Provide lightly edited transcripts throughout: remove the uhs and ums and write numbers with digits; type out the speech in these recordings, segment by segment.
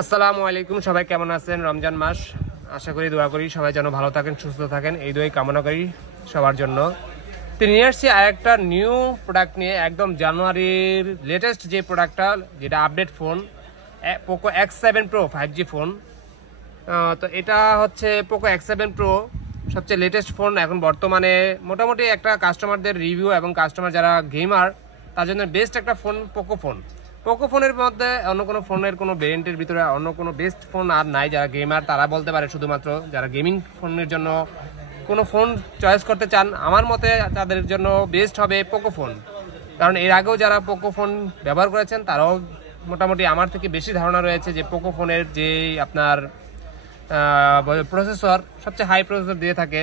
আসসালামু আলাইকুম, সবাই কেমন আছেন? রমজান মাস, আশা করি দোয়া করি সবাই যেন ভালো থাকেন, সুস্থ থাকেন, এই দোয়াই কামনা করি সবার জন্য। তো নিয়ে আসছি আরেকটা নিউ প্রোডাক্ট নিয়ে, একদম জানুয়ারির লেটেস্ট যে প্রোডাক্টটা, যেটা update phone, Poco X7 Pro 5G phone. তো এটা হচ্ছে পোকো X7 Pro, সবচেয়ে লেটেস্ট ফোন এখন বর্তমানে। মোটামুটি একটা কাস্টমারদের রিভিউ এবং কাস্টমার যারা গেমার তার জন্য বেস্ট একটা ফোন পোকো ফোন। পোকো ফোনের মধ্যে অন্য কোনো ফোনের কোনো ভেরিয়েন্টের ভিতরে অন্য কোনো বেস্ট ফোন আর নাই। যারা গেমার তারা বলতে পারে, শুধুমাত্র যারা গেমিং ফোনের জন্য কোনো ফোন চয়েস করতে চান, আমার মতে তাদের জন্য বেস্ট হবে পোকো ফোন। কারণ এর আগেও যারা পোকো ফোন ব্যবহার করেছেন তারাও মোটামুটি আমার থেকে বেশি ধারণা রয়েছে যে পোকো ফোনের যে আপনার প্রসেসর সবচেয়ে হাই প্রসেসর দিয়ে থাকে।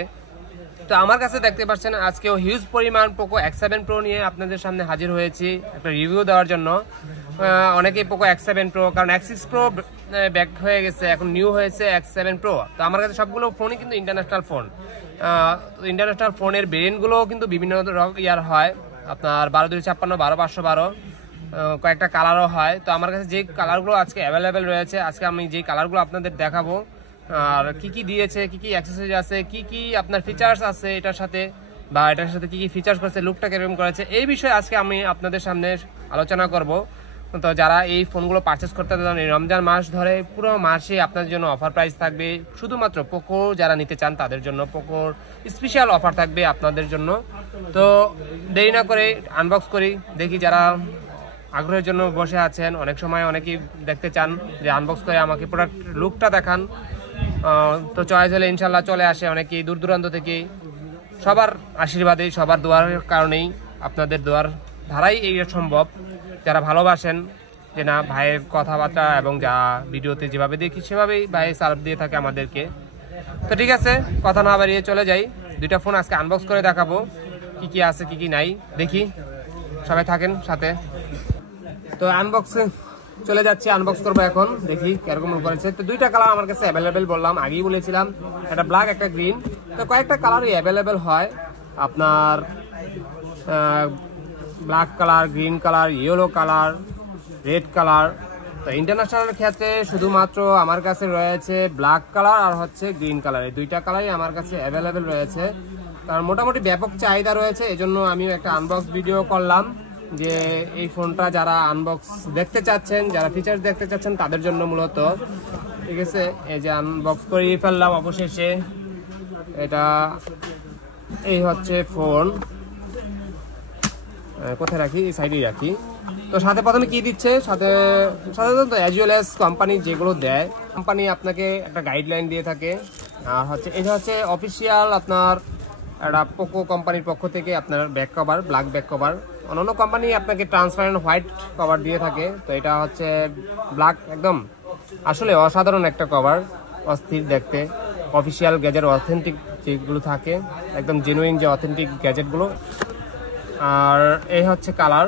তো আমার কাছে দেখতে পাচ্ছেন আজকেও হিউজ পরিমাণ পোকো X7 Pro নিয়ে আপনাদের সামনে হাজির হয়েছি একটা রিভিউ দেওয়ার জন্য। অনেকেই পোকো X7 Pro, কারণ X6 Pro ব্যাক হয়ে গেছে, এখন নিউ হয়েছে X7 Pro। তো আমার কাছে সবগুলো ফোনই কিন্তু ইন্টারন্যাশনাল ফোন। ইন্টারন্যাশনাল ফোনের ভেরিয়েন্টগুলোও কিন্তু বিভিন্ন ইয়ার হয়, আপনার 12-256, 12-512, কয়েকটা কালারও হয়। তো আমার কাছে যে কালারগুলো আজকে অ্যাভেলেবেল রয়েছে, আজকে আমি যে কালারগুলো আপনাদের দেখাবো, আর কি কি দিয়েছে, কি কি অ্যাক্সেসরিজ আছে, কি কি আপনার ফিচার্স আছে এটার সাথে, বা এটার সাথে কি কি ফিচার্স করেছে, লুকটা কিরকম করেছে, এই বিষয়ে আজকে আমি আপনাদের সামনে আলোচনা করব। তো যারা এই ফোনগুলো পারচেস করতে চান এই রমজান মাস ধরে পুরো মাসে আপনাদের জন্য অফার প্রাইস থাকবে। শুধুমাত্র পোকো যারা নিতে চান তাদের জন্য পোকোর স্পেশাল অফার থাকবে আপনাদের জন্য। তো দেরি না করে আনবক্স করি, দেখি যারা আগ্রহের জন্য বসে আছেন, অনেক সময় অনেকেই দেখতে চান যে আনবক্স করে আমাকে প্রোডাক্ট লুকটা দেখান। তো চয়েস হলে ইনশাল্লাহ চলে আসে অনেকেই দূর দূরান্ত থেকে। সবার আশীর্বাদে, সবার দোয়ার কারণেই, আপনাদের দোয়ার ধারাই এই সম্ভব। যারা ভালোবাসেন যে না ভাইয়ের কথাবার্তা এবং যা ভিডিওতে যেভাবে দেখি সেভাবেই ভাই সার্ভ দিয়ে থাকে আমাদেরকে। তো ঠিক আছে, কথা না বাড়িয়ে চলে যাই, দুইটা ফোন আজকে আনবক্স করে দেখাবো, কি কি আছে কি কি নাই দেখি। সবাই থাকেন সাথে। তো আনবক্সিং চলে যাচ্ছে, আনবক্স করবো এখন, দেখি কিরকম করেছে। তো দুইটা কালার আমার কাছে অ্যাভেলেবেল, বললাম আগেই বলেছিলাম, একটা ব্ল্যাক একটা গ্রিন। তো কয়েকটা কালারই অ্যাভেলেবেল হয় আপনার, black colour, green colour, yellow colour, red colour. তো ইন্টারন্যাশনাল ক্ষেত্রে শুধুমাত্র আমার কাছে রয়েছে ব্ল্যাক কালার আর হচ্ছে গ্রিন কালার, এই দুইটা কালারই আমার কাছে অ্যাভেলেবেল রয়েছে। কারণ মোটামুটি ব্যাপক চাহিদা রয়েছে, এজন্য আমি একটা আনবক্স ভিডিও করলাম যে এই ফোনটা যারা আনবক্স দেখতে চাচ্ছেন, যারা ফিচার্স দেখতে চাচ্ছেন তাদের জন্য মূলত। ঠিক আছে, এই যে আনবক্স করে ফেললাম অবশেষে। এটা এই হচ্ছে ফোন, কোথায় রাখি, এই সাইডেই রাখি। তো সাথে প্রথমে কি দিচ্ছে, সাধারণত অ্যাজ ওয়েল অ্যাজ কোম্পানি যেগুলো দেয়, কোম্পানি আপনাকে একটা গাইডলাইন দিয়ে থাকে। আর হচ্ছে এটা হচ্ছে অফিসিয়াল আপনার একটা পোকো কোম্পানির পক্ষ থেকে আপনার back cover, black back cover. অন্যান্য কোম্পানি আপনাকে ট্রান্সপারেন্ট হোয়াইট কভার দিয়ে থাকে, তো এটা হচ্ছে ব্ল্যাক, একদম আসলে অসাধারণ একটা কভার, অস্থির দেখতে। অফিসিয়াল গ্যাজেট অথেন্টিক যেগুলো থাকে, একদম জেনুইন যে অথেন্টিক গ্যাজেটগুলো। আর এই হচ্ছে কালার,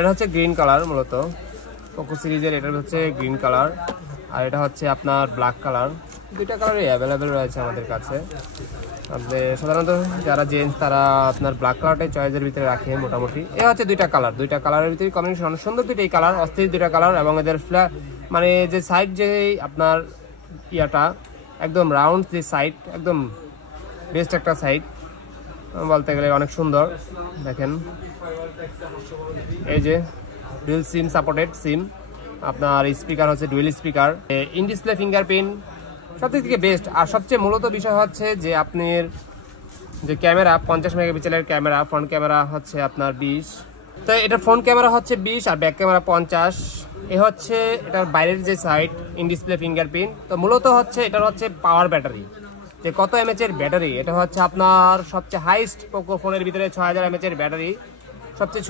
এটা হচ্ছে গ্রিন কালার, মূলত পোকো সিরিজের এটা হচ্ছে গ্রিন কালার, আর এটা হচ্ছে আপনার ব্ল্যাক কালার। দুইটা কালারই অ্যাভেলেবেল রয়েছে আমাদের কাছে। আপনি সাধারণত যারা জেন্টস তারা আপনার ব্ল্যাক কালারটাই চয়েসের ভিতরে রাখে মোটামুটি। এ হচ্ছে দুইটা কালারের ভিতরে কম্বিনেশন সুন্দর, দুইটাই কালার, অস্থির দুইটা কালার। এবং এদের মানে যে সাইড, যে আপনার ইয়াটা একদম রাউন্ড যে সাইড, একদম বেস্ট একটা সাইড বলতে গেলে, অনেক সুন্দর দেখেন। এই যে ডুয়েল সিম সাপোর্টেড সিম, আপনার স্পিকার হচ্ছে dual speaker, in display fingerprint, সব দিক থেকে বেস্ট। আর সবচেয়ে মূলত বিষয় হচ্ছে যে আপনার যে ক্যামেরা, 50 মেগাপিক্সেলের ক্যামেরা, ফ্রন্ট ক্যামেরা হচ্ছে আপনার 20। তো এটা ফ্রন্ট ক্যামেরা হচ্ছে 20 আর ব্যাক ক্যামেরা 50। এ হচ্ছে এটার বাইরের যে সাইড, ইন ডিসপ্লে ফিঙ্গারপ্রিন্ট। তো মূলত হচ্ছে এটার হচ্ছে পাওয়ার ব্যাটারি, যে কত এমএচ এর ব্যাটারি। এটা হচ্ছে আপনার সবচেয়ে হাইস্ট পোকো ফোনের ভিতরে 6000 এমএচ এর ব্যাটারি, সবচেয়ে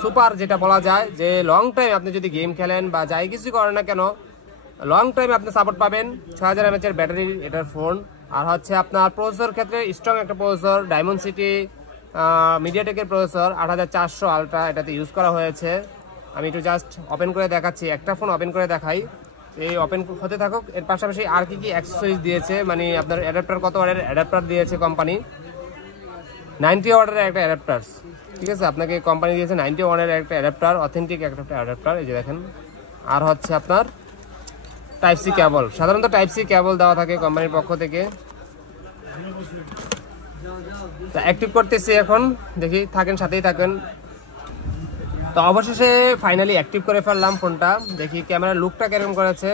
সুপার যেটা বলা যায়, যে লং টাইম আপনি যদি গেম খেলেন বা যাই কিছু করেন না কেন, লং টাইম আপনি সাপোর্ট পাবেন। 6000 এমএচ এর ব্যাটারি এটার ফোন। আর হচ্ছে আপনার প্রসেসর ক্ষেত্রে স্ট্রং একটা প্রসেসর, ডায়মন্ডসিটি মিডিয়াটেকের প্রসেসর 8400 আলট্রা এটাতে ইউজ করা হয়েছে। আমি একটু জাস্ট ওপেন করে দেখাচ্ছি, একটা ফোন ওপেন করে দেখাই, এই ওপেন হতে থাকুক। এর পাশাপাশি আর কি কি অ্যাক্সেসরিজ দিয়েছে, মানে আপনার অ্যাডাপ্টার, কত ওয়াটের অ্যাডাপ্টার দিয়েছে কোম্পানি, 90 ওয়াটের একটা অ্যাডাপ্টার। ঠিক আছে, আপনাকে কোম্পানি দিয়েছে 90 ওয়াটের একটা অ্যাডাপ্টার, অথেন্টিক একটা অ্যাডাপ্টার। এই যে দেখেন আর হচ্ছে আপনার টাইপ সি কেবল, সাধারণত টাইপ সি কেবল দেওয়া থাকে কোম্পানির পক্ষ থেকে। তো অ্যাক্টিভ করতেছি এখন, দেখি, থাকেন, সাথেই থাকেন। তো অবশেষে ফাইনালি অ্যাক্টিভ করে ফেললাম ফোনটা। দেখি ক্যামেরার লুকটা কেরকম করেছে।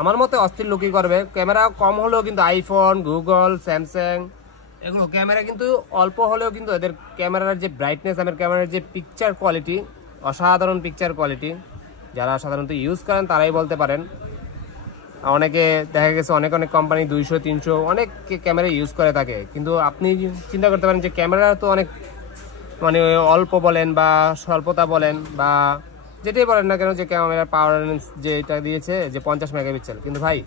আমার মতে অস্থির লুকই করবে। ক্যামেরা কম হলেও কিন্তু আইফোন, গুগল, স্যামসাং এগুলো ক্যামেরা কিন্তু অল্প হলেও কিন্তু এদের ক্যামেরার যে ব্রাইটনেস, আমার ক্যামেরার যে পিকচার কোয়ালিটি, অসাধারণ পিকচার কোয়ালিটি। যারা সাধারণত ইউজ করেন তারাই বলতে পারেন। অনেকে দেখা গেছে অনেক কোম্পানি 200, 300 অনেক ক্যামেরা ইউজ করে থাকে, কিন্তু আপনি চিন্তা করতে পারেন যে ক্যামেরা তো অনেক মানে অল্প বলেন বা স্বল্পতা বলেন বা যেটাই বলেন না কেন, যে ক্যামেরার পাওয়ার যে এটা দিয়েছে যে 50 মেগাপিক্সেল, কিন্তু ভাই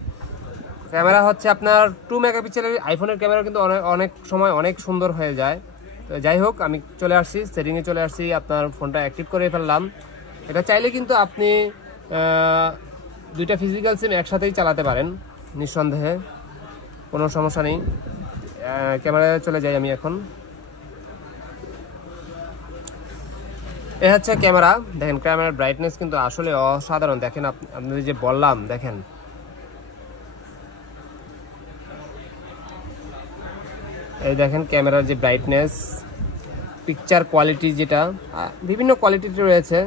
ক্যামেরা হচ্ছে আপনার 2 মেগাপিক্সেলের আইফোনের ক্যামেরা কিন্তু অনেক সময় অনেক সুন্দর হয়ে যায়। তো যাই হোক, আমি চলে আসছি সেটিংয়ে, চলে আসছি, আপনার ফোনটা অ্যাক্টিভ করে ফেললাম। এটা চাইলে কিন্তু আপনি 2টা ফিজিক্যাল সিম একসাথেই চালাতে পারেন নিঃসন্দেহে, কোনো সমস্যা নেই। ক্যামেরায় চলে যাই আমি এখন। এ হচ্ছে ক্যামেরা, দেখেন ক্যামেরার ব্রাইটনেস কিন্তু আসলে অসাধারণ। দেখেন আপনাদের যে বললাম, দেখেন এই দেখেন ক্যামেরার যে ব্রাইটনেস, পিকচার কোয়ালিটি, যেটা বিভিন্ন কোয়ালিটিতে রয়েছে,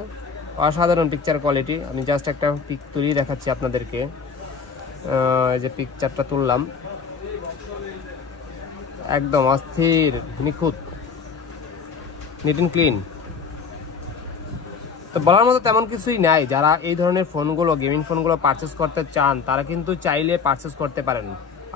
অসাধারণ পিকচার কোয়ালিটি। আমি জাস্ট একটা পিক তুলি দেখাচ্ছি আপনাদেরকে। এই যে পিকচারটা তুললাম, একদম অস্থির, নিখুঁত, নিট অ্যান্ড ক্লিন। তো বলার মতো তেমন কিছুই নাই। যারা এই ধরনের ফোনগুলো, গেমিং ফোনগুলো পারচেস করতে চান, তারা কিন্তু চাইলে পারচেস করতে পারেন,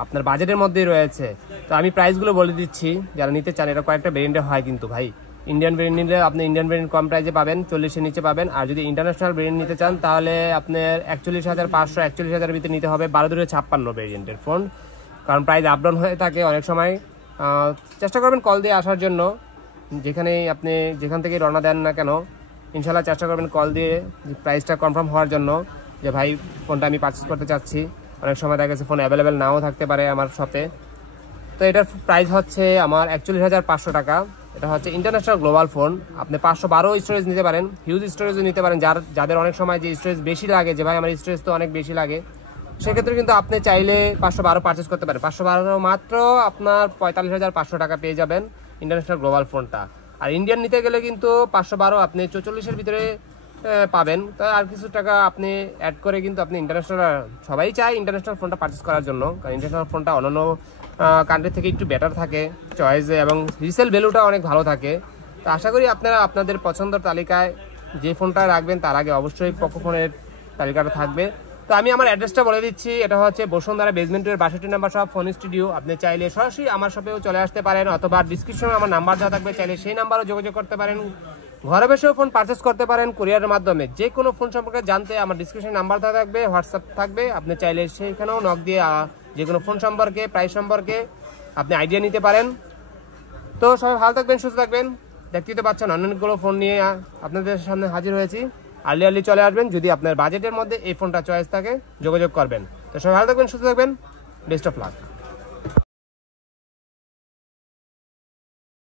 আপনার বাজেটের মধ্যেই রয়েছে। তো আমি প্রাইসগুলো বলে দিচ্ছি, যারা নিতে চান। এটা কয়েকটা ভেরিয়েন্টে হয় কিন্তু ভাই। ইন্ডিয়ান ভেরিয়েন্ট নিলে আপনি ইন্ডিয়ান ভেরিয়েন্ট কম প্রাইসে পাবেন, 40-এর নিচে পাবেন। আর যদি ইন্টারন্যাশনাল ভেরিয়েন্ট নিতে চান, তাহলে আপনার 41,500, 41,000 ভিতরে নিতে হবে 12-56 ভেরিয়েন্টের ফোন, কারণ প্রাইস আপ ডাউন হয়ে থাকে অনেক সময়। চেষ্টা করবেন কল দিয়ে আসার জন্য, যেখান থেকে রওনা দেন না কেন, ইনশাল্লাহ চেষ্টা করবেন কল দিয়ে প্রাইসটা কনফার্ম হওয়ার জন্য, যে ভাই ফোনটা আমি পারচেস করতে চাচ্ছি। অনেক সময় দেখা গেছে ফোন অ্যাভেলেবেল নাও থাকতে পারে আমার শপে। তো এটার প্রাইস হচ্ছে আমার 41,500 টাকা। এটা হচ্ছে ইন্টারন্যাশনাল গ্লোবাল ফোন। আপনি 512 স্টোরেজ নিতে পারেন, হিউজ স্টোরেজও নিতে পারেন। যাদের অনেক সময় যে স্টোরেজ বেশি লাগে, যে ভাই আমার স্টোরেজ তো অনেক বেশি লাগে, সেক্ষেত্রে কিন্তু আপনি চাইলে 512 পারচেস করতে পারেন। 512 মাত্র আপনার 45,500 টাকা পেয়ে যাবেন ইন্টারন্যাশনাল গ্লোবাল ফোনটা। আর ইন্ডিয়ান নিতে গেলে কিন্তু 512 আপনি 44-এর ভিতরে পাবেন। তো আর কিছু টাকা আপনি অ্যাড করে কিন্তু আপনি ইন্টারন্যাশনাল, সবাই চায় ইন্টারন্যাশনাল ফোনটা পারচেস করার জন্য, কারণ ইন্টারন্যাশনাল ফোনটা অন্যান্য কান্ট্রি থেকে একটু বেটার থাকে চয়েসে, এবং রিসেল ভ্যালুটা অনেক ভালো থাকে। তো আশা করি আপনারা আপনাদের পছন্দের তালিকায় যে ফোনটা রাখবেন, তার আগে অবশ্যই পোকো ফোনের তালিকাটা থাকবে। তো আমি আমার অ্যাড্রেসটা বলে দিচ্ছি। এটা হচ্ছে বসুন্ধরা বেসমেন্টের 62 নম্বর শপ, ফোন স্টুডিও। আপনি চাইলে সরাসরি আমার শপেও চলে আসতে পারেন, অথবা ডিসক্রিপশনে আমার নাম্বার দেওয়া থাকবে, চাইলে সেই নাম্বারও যোগাযোগ করতে পারেন। ঘরে বসেও ফোন পারচেস করতে পারেন কুরিয়ারের মাধ্যমে। যে কোনো ফোন সম্পর্কে জানতে আমার ডিসক্রিপশনে নাম্বার দেওয়া থাকবে, হোয়াটসঅ্যাপ থাকবে। আপনি চাইলে সেইখানেও নক দিয়ে যে কোনো ফোন সম্পর্কে, প্রাইস সম্পর্কে আপনি আইডিয়া নিতে পারেন। তো সবাই ভালো থাকবেন, সুস্থ থাকবেন। দেখতেই তো পাচ্ছেন অনেকগুলো ফোন নিয়ে আপনাদের সামনে হাজির হয়েছি। আর্লি চলে আসবেন, যদি আপনার বাজেটের মধ্যে এই ফোনটা চয়েস থাকে যোগাযোগ করবেন। তো সবাই ভালো থাকবেন, সুস্থ থাকবেন, বেস্ট অফ লাক।